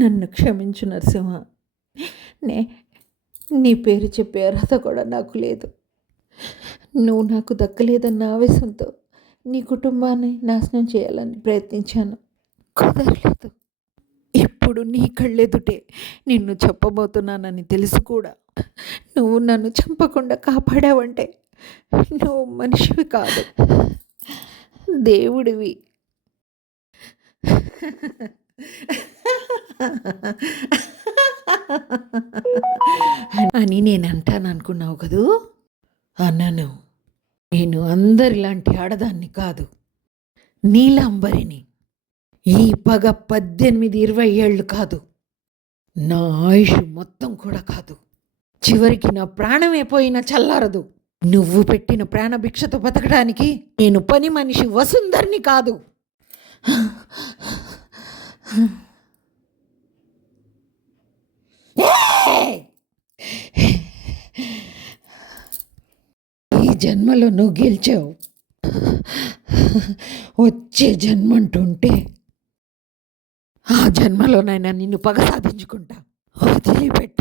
నన్ను క్షమించు నరసింహ. నే నీ పేరు చెప్పే అర్హత కూడా నాకు లేదు. నువ్వు నాకు దక్కలేదన్న ఆవేశంతో నీ కుటుంబాన్ని నాశనం చేయాలని ప్రయత్నించాను, కుదరలేదు. ఇప్పుడు నీ కళ్ళెదుటే నిన్ను చెప్పబోతున్నానని తెలుసు కూడా నువ్వు నన్ను చంపకుండా కాపాడావంటే నువ్వు మనిషివి కాదు, దేవుడివి. అని నేను అంటాను అనుకున్నావు కదూ? అన్నాను. నేను అందరిలాంటి ఆడదాన్ని కాదు, నీలాంబరిని. ఈ పగ 18-20 ఏళ్ళు కాదు, నా ఆయుష్ మొత్తం కూడా కాదు. చివరికి నా ప్రాణమే పోయినా చల్లారదు. నువ్వు పెట్టిన ప్రాణభిక్షతో బతకడానికి నేను పని మనిషి వసుంధర్ని కాదు. ఈ జన్మలో నువ్వు గెలిచావు. వచ్చే జన్మంటుంటే ఆ జన్మలోనైనా నిన్ను పగ సాధించుకుంటా. వదిలిపెట్టు.